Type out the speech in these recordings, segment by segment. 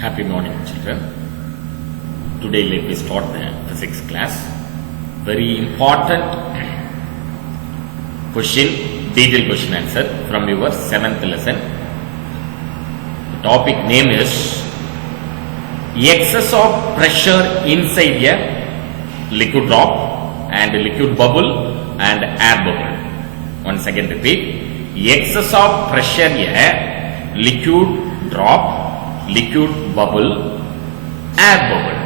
Happy morning, children. Today let me start the physics class. Very important question, detailed question answer from your 7th lesson. The topic name is excess of pressure inside a liquid drop and liquid bubble and air bubble. Once again repeat, excess of pressure a liquid drop, liquid bubble, air bubble.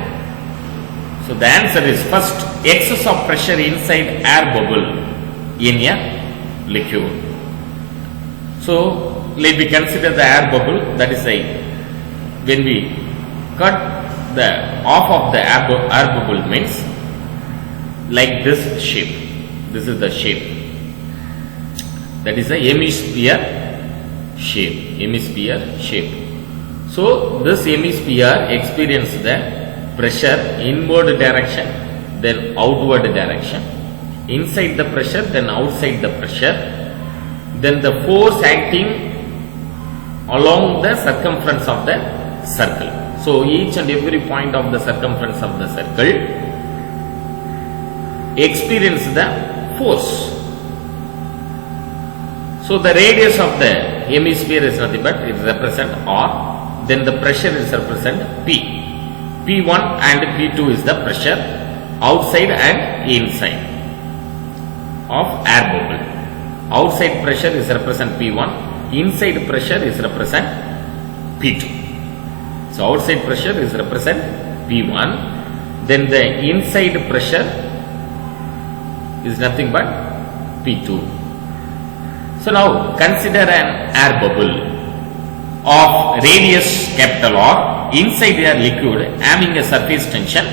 So the answer is first, excess of pressure inside air bubble in a liquid. So let me consider the air bubble, that is when we cut the off of the air bubble means like this shape. This is the shape. That is a hemisphere shape. So this hemisphere experiences the pressure inward direction, then outward direction. Inside the pressure, then outside the pressure. Then the force acting along the circumference of the circle. So each and every point of the circumference of the circle experience the force. So the radius of the hemisphere is nothing but it represents R. Then the pressure is represent P. P1 and P2 is the pressure outside and inside of air bubble. Outside pressure is represent P1, inside pressure is represent P2. So outside pressure is represent P1, then the inside pressure is nothing but P2. So now consider an air bubble of radius capital R inside a liquid having a surface tension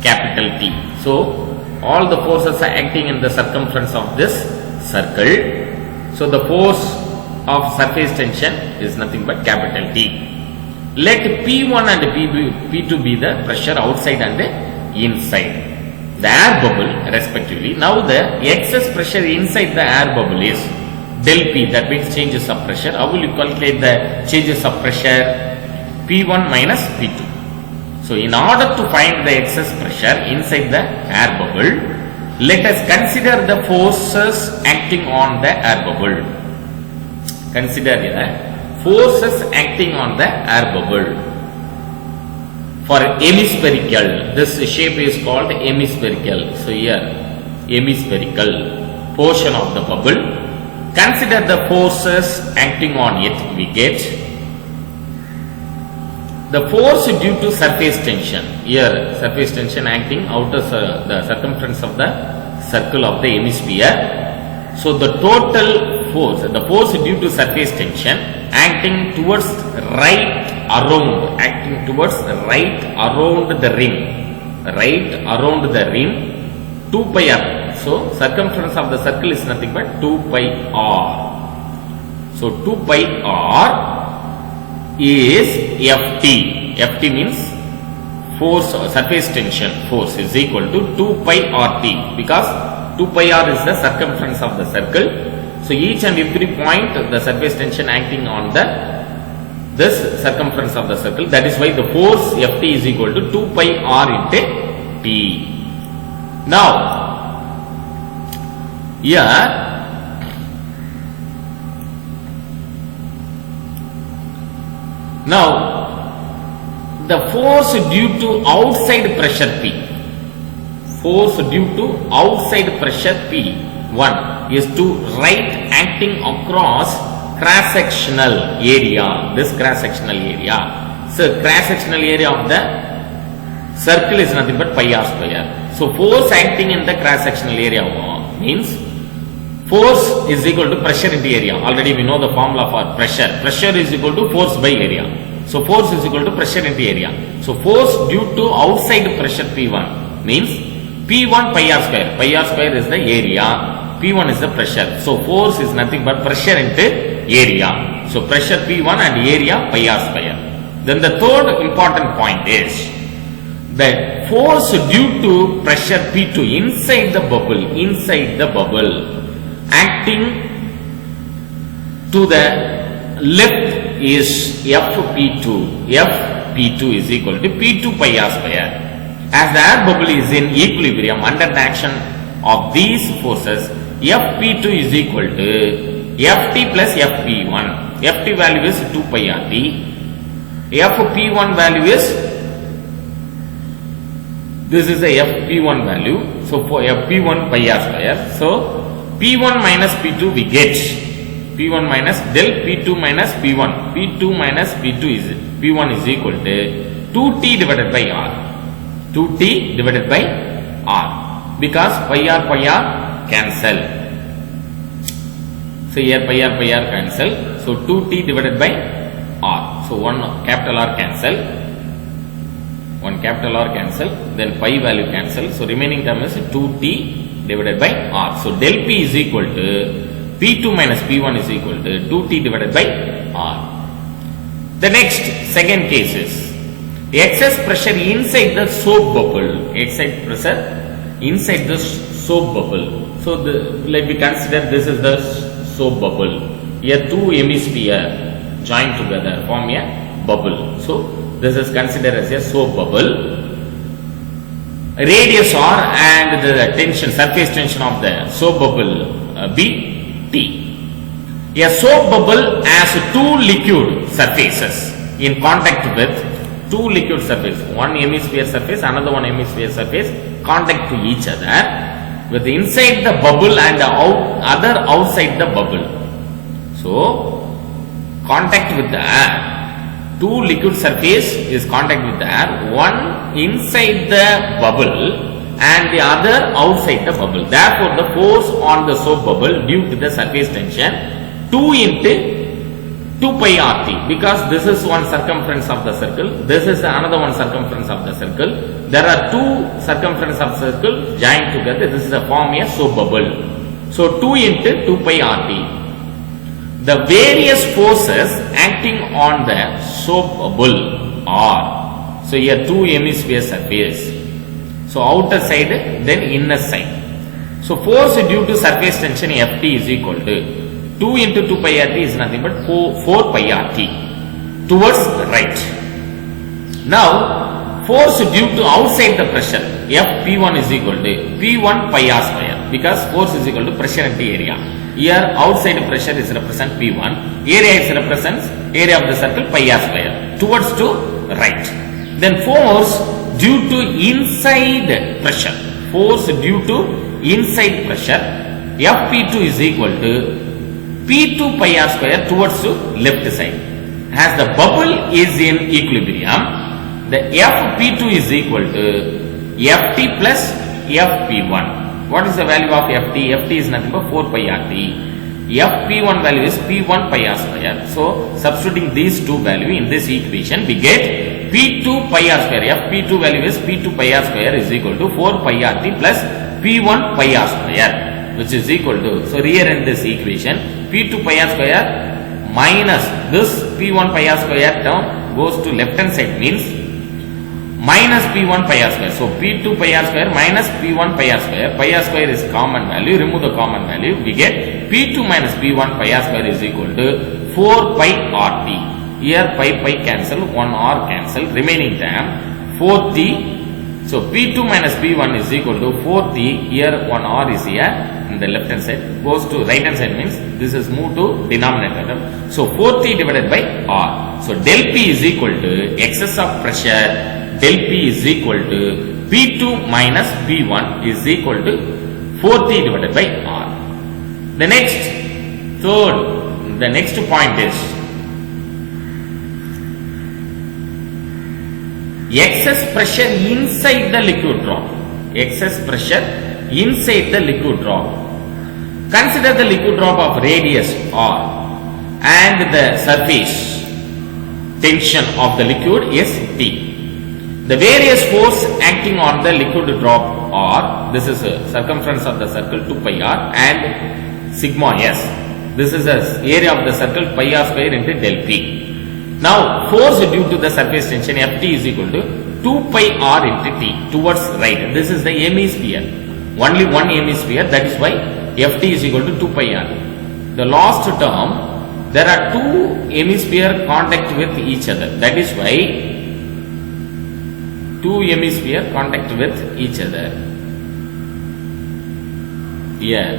capital T. So all the forces are acting in the circumference of this circle. So the force of surface tension is nothing but capital T. Let P1 and P2 be the pressure outside and the inside the air bubble respectively. Now the excess pressure inside the air bubble is del P, that means changes of pressure. How will you calculate the changes of pressure? P1 minus P2. So in order to find the excess pressure inside the air bubble, let us consider the forces acting on the air bubble. Consider the forces acting on the air bubble. For hemispherical, this shape is called hemispherical. So here, hemispherical portion of the bubble. Consider the forces acting on it. We get the force due to surface tension. Here surface tension acting outer the circumference of the circle of the hemisphere. So the total force, the force due to surface tension acting towards right around the ring 2 pi r. So circumference of the circle is nothing but 2 pi r. So 2 pi r is Ft. Ft means force or surface tension force is equal to 2 pi Rt, because 2 pi r is the circumference of the circle. So each and every point the surface tension acting on this circumference of the circle. That is why the force Ft is equal to 2 pi r into T. Now here the force due to outside pressure P. Force due to outside pressure P1 is to right acting across cross-sectional area. This cross-sectional area. So cross-sectional area of the circle is nothing but pi r square. So force acting in the cross-sectional area means force is equal to pressure into area. Already we know the formula for pressure. Pressure is equal to force by area. So force is equal to pressure into area. So force due to outside pressure P1 means P1 pi r square. Pi r square is the area. P1 is the pressure. So force is nothing but pressure into area. So pressure P1 and area pi r square. Then the third important point is the force due to pressure P2 inside the bubble acting to the left is Fp2. F P2 is equal to P2 pi r square. As the air bubble is in equilibrium under the action of these forces, Fp2 is equal to Ft plus Fp1. Ft value is 2 pi rt. Fp1 value is, this is the Fp1 value. So for Fp1 pi r square. So P1 minus P2 we get. P1 minus del P2 minus P1. P2 minus P2 is P1 is equal to 2t divided by r. 2t divided by r. Because pi r cancel. So here pi r cancel. So 2t divided by r. So one capital R cancel. One capital R cancel. Then pi value cancel. So remaining term is 2t divided by r. So del P is equal to P2 minus P1 is equal to 2t divided by r. The next second case is excess pressure inside the soap bubble. Excess pressure inside the soap bubble. So let me consider this is the soap bubble. Here two hemisphere joined together form a bubble. So this is considered as a soap bubble. Radius r and the tension, surface tension of the soap bubble B T. A soap bubble has two liquid surfaces in contact with two liquid surfaces. One hemisphere surface, another one hemisphere surface contact to each other with inside the bubble and the other outside the bubble. So contact with the air. Two liquid surface is contact with the air. One inside the bubble and the other outside the bubble. Therefore, the force on the soap bubble due to the surface tension 2 into 2 pi rt, because this is one circumference of the circle, this is another one circumference of the circle. There are two circumference of the circle joined together. This is a form a soap bubble. So 2 into 2 pi rt. The various forces acting on the soap bubble are, so here two hemisphere surface. So outer side, then inner side. So force due to surface tension Ft is equal to 2 into 2 pi rt is nothing but 4 pi rt towards the right. Now force due to outside the pressure Fp1 is equal to P1 pi r square, because force is equal to pressure into area. Here outside pressure is represent P1, area is represents area of the circle pi r square towards to right. Then force due to inside pressure, force due to inside pressure Fp2 is equal to P2 pi r square towards to left side. As the bubble is in equilibrium, the Fp2 is equal to Ft plus Fp1. What is the value of Ft? Ft is nothing but 4 pi rt. Fp1 value is P1 pi r square. So substituting these two value in this equation, we get P2 pi r square. Fp2 value is P2 pi r square is equal to 4 pi rt plus P1 pi r square, which is equal to, so rearrange this equation, P2 pi r square minus this P1 pi r square term goes to left hand side, means minus P1 pi r square. So P2 pi r square minus P1 pi r square. Pi r square is common value. Remove the common value. We get P2 minus P1 pi r square is equal to 4 pi rt. Here pi cancel, 1 r cancel. Remaining term 4t. So P2 minus P1 is equal to 4t. Here 1 r is here. In the left hand side goes to right hand side, means this is moved to denominator. So 4t divided by r. So del P is equal to excess of pressure. Del P is equal to P2 minus P1 is equal to 4t divided by r. The next point is excess pressure inside the liquid drop. Excess pressure inside the liquid drop. Consider the liquid drop of radius r and the surface tension of the liquid is T. The various force acting on the liquid drop are, this is a circumference of the circle 2 pi r and sigma s. This is the area of the circle pi r square into del P. Now force due to the surface tension Ft is equal to 2 pi r into T towards right. This is the hemisphere. Only one hemisphere, that is why Ft is equal to 2 pi r. The last term, there are two hemisphere contact with each other. That is why two hemisphere contact with each other. Here,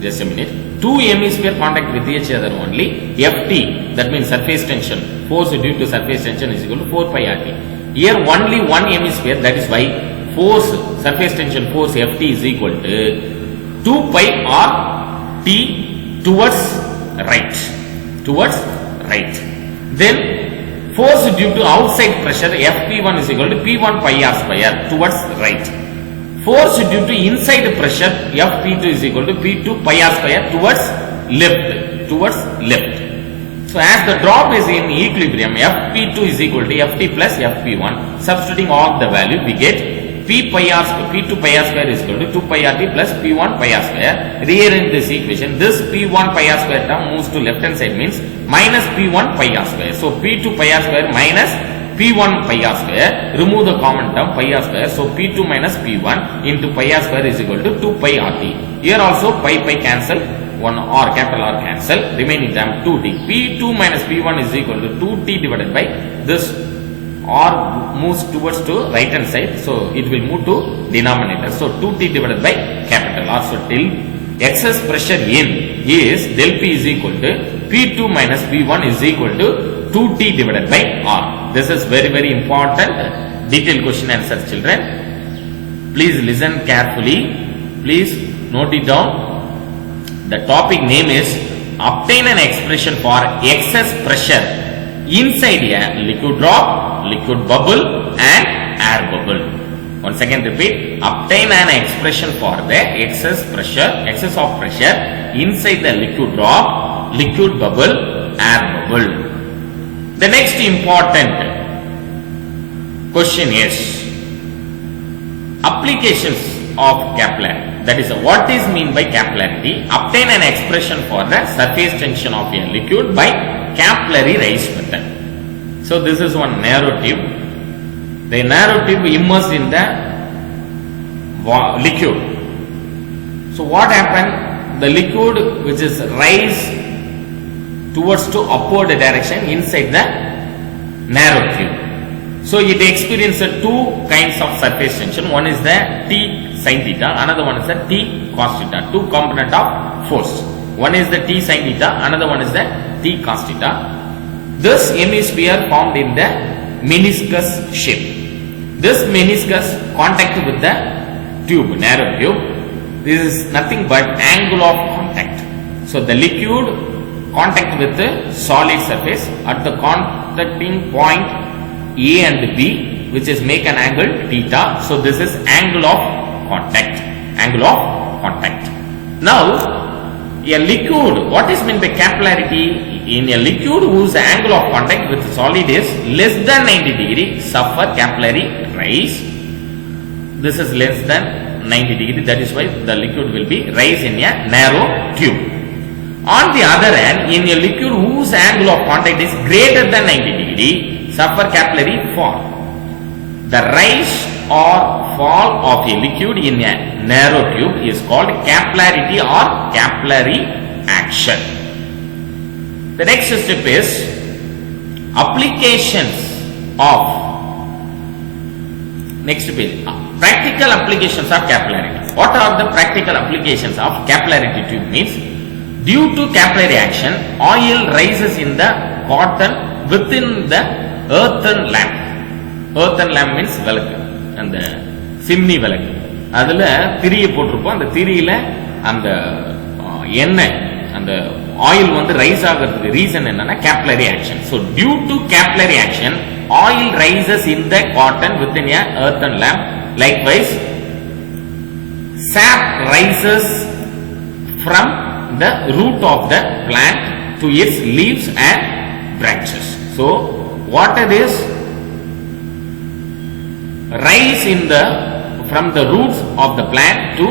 just a minute. Two hemisphere contact with each other only. Ft, that means surface tension, force due to surface tension is equal to 4 pi RT. Here only one hemisphere, that is why force, surface tension force Ft is equal to 2 pi RT towards right. Towards right. Then force due to outside pressure Fp1 is equal to P1 pi R square towards right. Force due to inside pressure Fp2 is equal to P2 pi R square towards left. Towards left. So as the drop is in equilibrium, Fp2 is equal to Ft plus Fp1. Substituting all the value, we get P2 pi R square is equal to 2 pi RT plus P1 pi R square. Rearrange this equation. This P1 pi R square term moves to left hand side, means minus P1 pi R square. So P2 pi R square minus P1 pi R square. Remove the common term pi R square. So P2 minus P1 into pi R square is equal to 2 pi RT. Here also pi cancel. 1 R, capital R cancel. Remaining term 2t. P2 minus P1 is equal to 2t divided by this. R moves towards to right hand side, so it will move to denominator. So 2t divided by capital R. So till excess pressure in is del P is equal to P2 minus P1 is equal to 2t divided by R. This is very important detailed question answer, children. Please listen carefully. Please note it down. The topic name is obtain an expression for excess pressure inside a liquid drop, liquid bubble and air bubble. Once again repeat, obtain an expression for the excess of pressure inside the liquid drop, liquid bubble, air bubble. The next important question is applications of capillarity. That is, what is mean by capillarity? Obtain an expression for the surface tension of a liquid by capillary rise method. So this is one narrow tube. The narrow tube immersed in the liquid. So what happened? The liquid which is rise towards to upward direction inside the narrow tube. So it experiences two kinds of surface tension. One is the T sin theta, another one is the T cos theta. Two component of force. One is the T sin theta, another one is the T cos theta. This hemisphere formed in the meniscus shape. This meniscus contact with the tube, narrow tube. This is nothing but angle of contact. So the liquid contact with the solid surface at the contacting point A and B, which is make an angle theta. So this is angle of contact. Angle of contact. Now a liquid, what is meant by capillarity? In a liquid whose angle of contact with solid is less than 90 degree, suffer capillary rise. This is less than 90 degree, that is why the liquid will be rise in a narrow tube. On the other hand, in a liquid whose angle of contact is greater than 90 degree, suffer capillary fall. The rise or fall of a liquid in a narrow tube is called capillarity or capillary action. The next step is applications of, next page, practical applications of capillarity. What are the practical applications of capillarity tube? Means due to capillary action, oil rises in the cotton within the earthen lamp. Earthen lamp means விளக்கு, அந்த chimney விளக்கு. அதுல திரியை போட்டிருப்போம். அந்த திரியில அந்த எண்ணெய், அந்த ஆயில் வந்து ரைஸ் ஆகிறதுக்கு ரீசன் என்னன்னா capillary action. So due to capillary action, oil rises in the cotton within a earthen lamp. Likewise, sap rises from the root of the plant to its leaves and branches. So water is rise in the from the roots of the plant to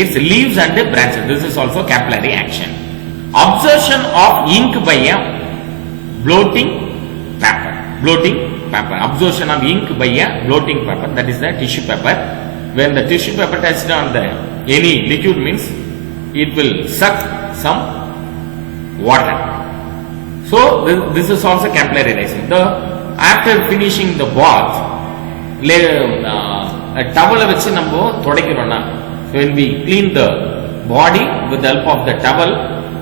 its leaves and the branches. This is also capillary action. Absorption of ink by a blotting paper. Blotting paper. Absorption of ink by a blotting paper. That is the tissue paper. When the tissue paper touches on the any liquid, means it will suck some water. So this is also capillary rising. After finishing the bath, towel வச்சு நம்ம துடைக்கிறோம்னா, when we clean the body with the help of the towel,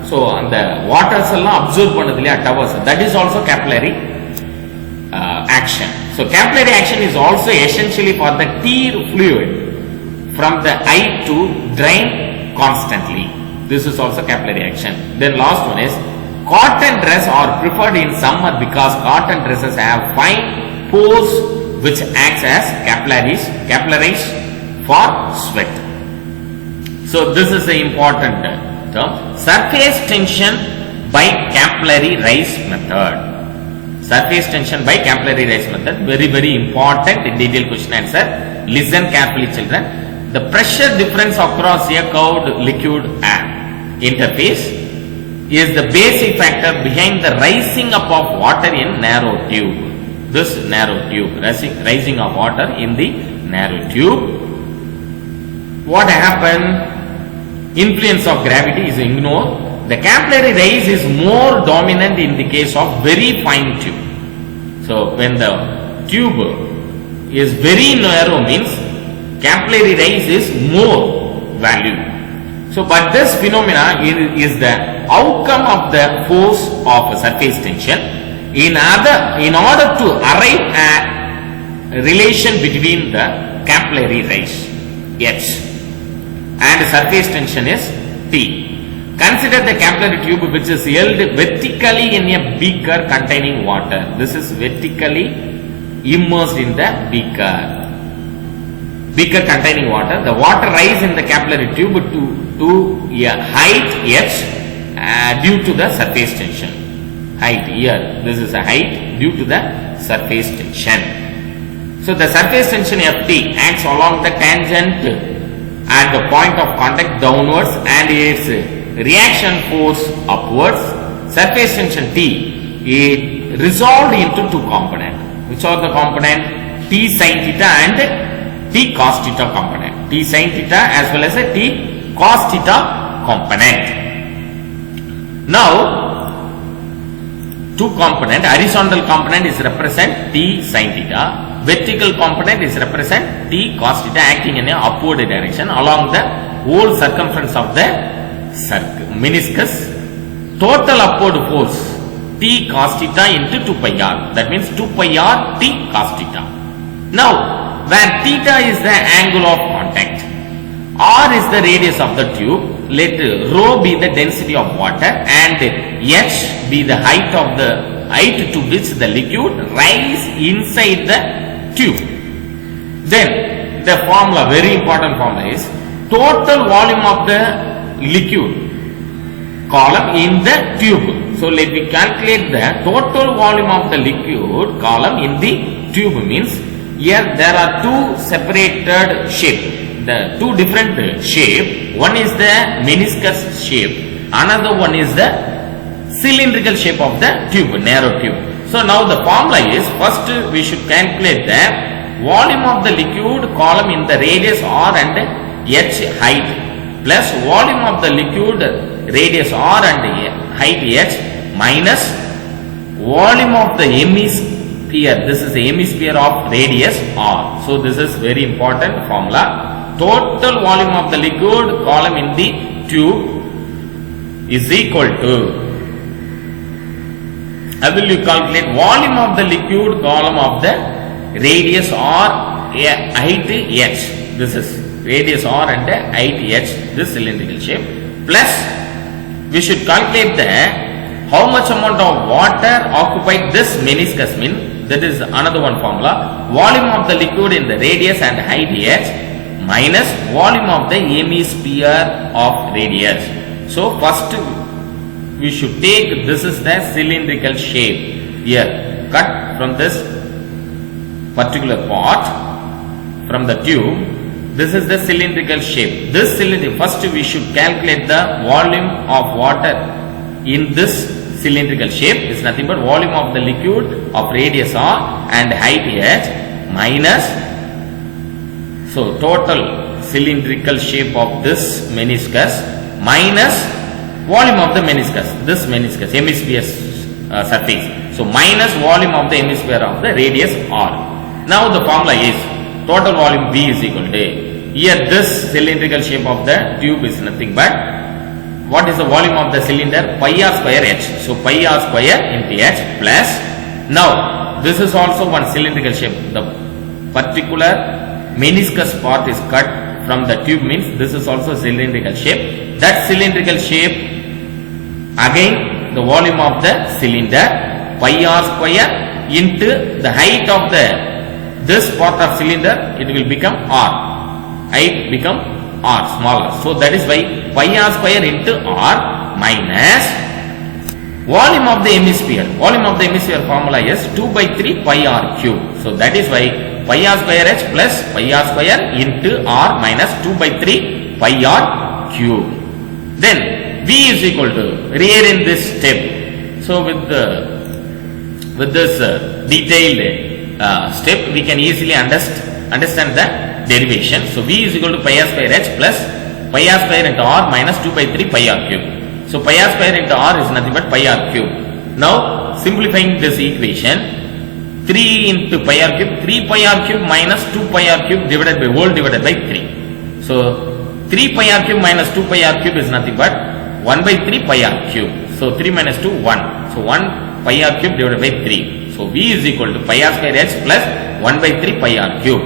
so அந்த waters எல்லாம் absorb பண்ணுது இல்லையா towels, that is also capillary action. So capillary action is also essentially for the tear fluid from the eye to drain constantly. This is also capillary action. Then last one is cotton dress are preferred in summer because cotton dresses have fine pores which acts as capillaries for sweat. So this is the important term. Surface tension by capillary rise method. Surface tension by capillary rise method. Very, very important detailed question answer. Listen carefully, children. The pressure difference across a curved liquid air interface is the basic factor behind the rising up of water in narrow tube. This narrow tube, rising of water in the narrow tube. What happened? Influence of gravity is ignored. The capillary rise is more dominant in the case of very fine tube. So when the tube is very narrow means capillary rise is more value. So but this phenomena is the outcome of the force of surface tension. In order to arrive at relation between the capillary rise H and surface tension is T. Consider the capillary tube which is held vertically in a beaker containing water. This is vertically immersed in the beaker containing water. The water rises in the capillary tube to a height h due to the surface tension. Height here, this is a height due to the surface tension. So the surface tension Ft acts along the tangent at the point of contact downwards and its reaction force upwards. Surface tension T is resolved into two components. Which are the component? T sin theta and T cos theta component. T sin theta as well as a T cos theta component. Now, two component, horizontal component is represent T sin theta, vertical component is represent T cos theta acting in a upward direction along the whole circumference of the meniscus. Total upward force T cos theta into 2 pi r, that means 2 pi r T cos theta. Now, where theta is the angle of contact, r is the radius of the tube, let rho be the density of water and h be the height to which the liquid rise inside the tube. Then the formula, very important formula, is total volume of the liquid column in the tube. So let me calculate the total volume of the liquid column in the tube. Means here there are two separated shape, the two different shape. One is the meniscus shape, another one is the cylindrical shape of the tube, narrow tube. So now the formula is, first we should calculate the volume of the liquid column in the radius r and h height plus volume of the liquid radius r and height h minus volume of the hemisphere. This is the hemisphere of radius r. So this is very important formula. Total volume of the liquid column in the tube is equal to, how will you calculate volume of the liquid column of the radius r, height h. This is radius r and height h, this cylindrical shape, plus we should calculate the how much amount of water occupied this meniscus, mean that is another one formula, volume of the liquid in the radius and height h minus volume of the hemisphere of radius. So first we should take, this is the cylindrical shape here, cut from this particular part from the tube. This is the cylindrical shape. This cylinder, first we should calculate the volume of water in this cylindrical shape. Is nothing but volume of the liquid of radius r and height h minus, so total cylindrical shape of this meniscus minus volume of the meniscus, this meniscus, hemisphere surface. So minus volume of the hemisphere of the radius r. Now the formula is total volume V is equal to, here this cylindrical shape of the tube is nothing but, what is the volume of the cylinder? Pi r square h. So pi r square into h plus, now this is also one cylindrical shape. The particular meniscus part is cut from the tube, means this is also cylindrical shape. That cylindrical shape, again the volume of the cylinder, pi r square into the height of the this part of cylinder, it will become r. Height become r, smaller. So that is why pi r square into r minus volume of the hemisphere. Volume of the hemisphere formula is 2 by 3 pi r cube. So that is why pi r square h plus pi r square into r minus 2 by 3 pi r cube. Then V is equal to, rearrange this step. So with this detailed step, we can easily understand the derivation. So V is equal to pi r square h plus pi r square into r minus 2 by 3 pi r cube. So pi r square into r is nothing but pi r cube. Now simplifying this equation, 3 into pi r cube, 3 pi r cube minus 2 pi r cube divided by whole divided by 3. So 3 pi r cube minus 2 pi r cube is nothing but 1 by 3 pi r cube. So 3 minus 2, 1. So 1 pi r cube divided by 3. So V is equal to pi r square h plus 1 by 3 pi r cube.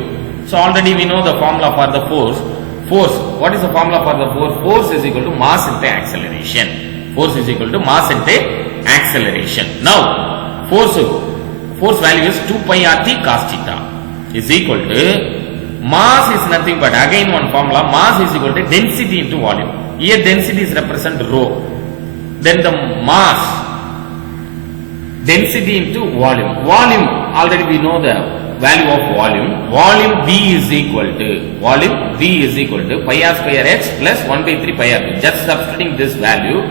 So already we know the formula for the force. Force, what is the formula for the force? Force is equal to mass into acceleration. Force is equal to mass into acceleration. Now force value is 2 pi r t cos theta is equal to, mass is nothing but, again one formula, mass is equal to density into volume. Here density is represent rho. Then the mass, density into volume. Volume, already we know the value of volume. Volume V is equal to pi r square h plus 1 by 3 pi r. Just substituting this value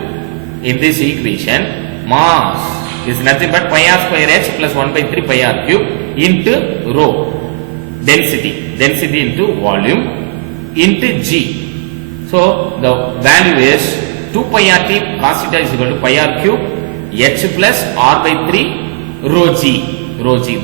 in this equation, mass is nothing but pi r square h plus 1 by 3 pi r cube into rho. Density into volume into G. So the value is 2 pi r t cos theta is equal to pi r cube h plus r by 3 rho g.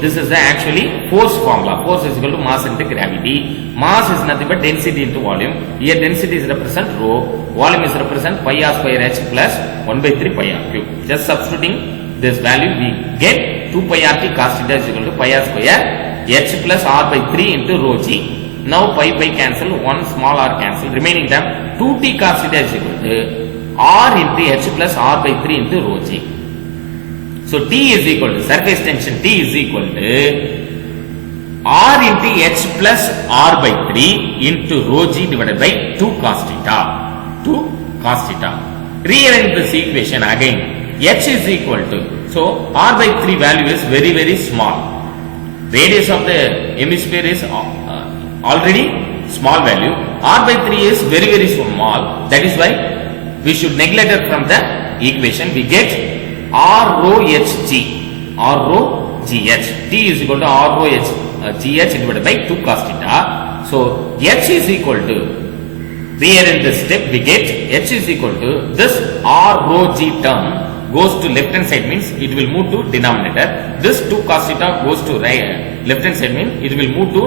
This is the actually force formula. Force is equal to mass into gravity. Mass is nothing but density into volume. Here density is represent rho. Volume is represent pi r square h plus 1 by 3 pi r cube. Just substituting this value, we get 2 pi r t cos theta is equal to pi r square h plus r by 3 into rho g. Now pi cancel, one small r cancel. Remaining term 2t cos theta is equal to r into h plus r by 3 into rho g. So T is equal to, surface tension T is equal to r into h plus r by 3 into rho g divided by 2 cos theta. Rearrange this equation again. H is equal to, so r by 3 value is very very small. Radius of the hemisphere is already small value. R by 3 is very very small. That is why we should neglect it from the equation. We get r rho h g. R rho g h. T is equal to r rho h g h divided by 2 cos theta. So h is equal to, here in this step we get h is equal to, this r rho g term goes to left hand side, means it will move to denominator. This 2 cos theta goes to left hand side, means it will move to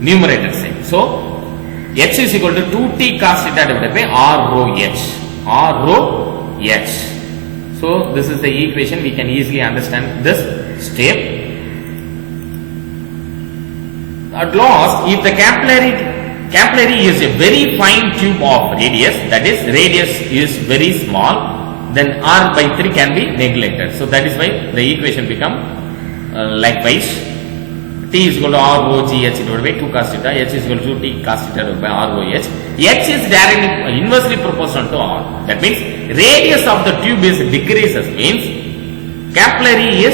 numerator side. So h is equal to 2t cos theta divided by r rho h. So this is the equation. We can easily understand this step. At last, if the capillary is a very fine tube of radius, that is radius is very small, then r by 3 can be neglected. So that is why the equation become likewise. T is equal to r rho g h divided by 2 cos theta. H is equal to 2t cos theta divided by r rho h. H is directly inversely proportional to r. That means radius of the tube is decreases, means capillary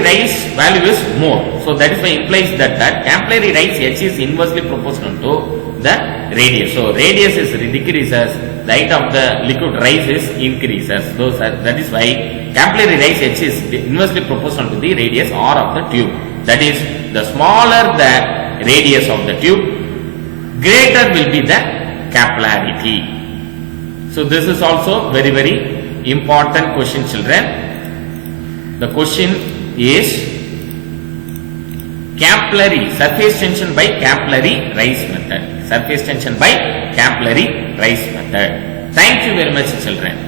rise value is more. So that is why implies that capillary rise h is inversely proportional to the radius. So radius is decreases, the height of the liquid rises increases. That is why capillary rise h is inversely proportional to the radius r of the tube. That is, the smaller the radius of the tube, greater will be the capillarity. So this is also very very important question, children. The question is capillary surface tension by capillary rise method. Surface tension by capillary rise method. Thank you very much, children.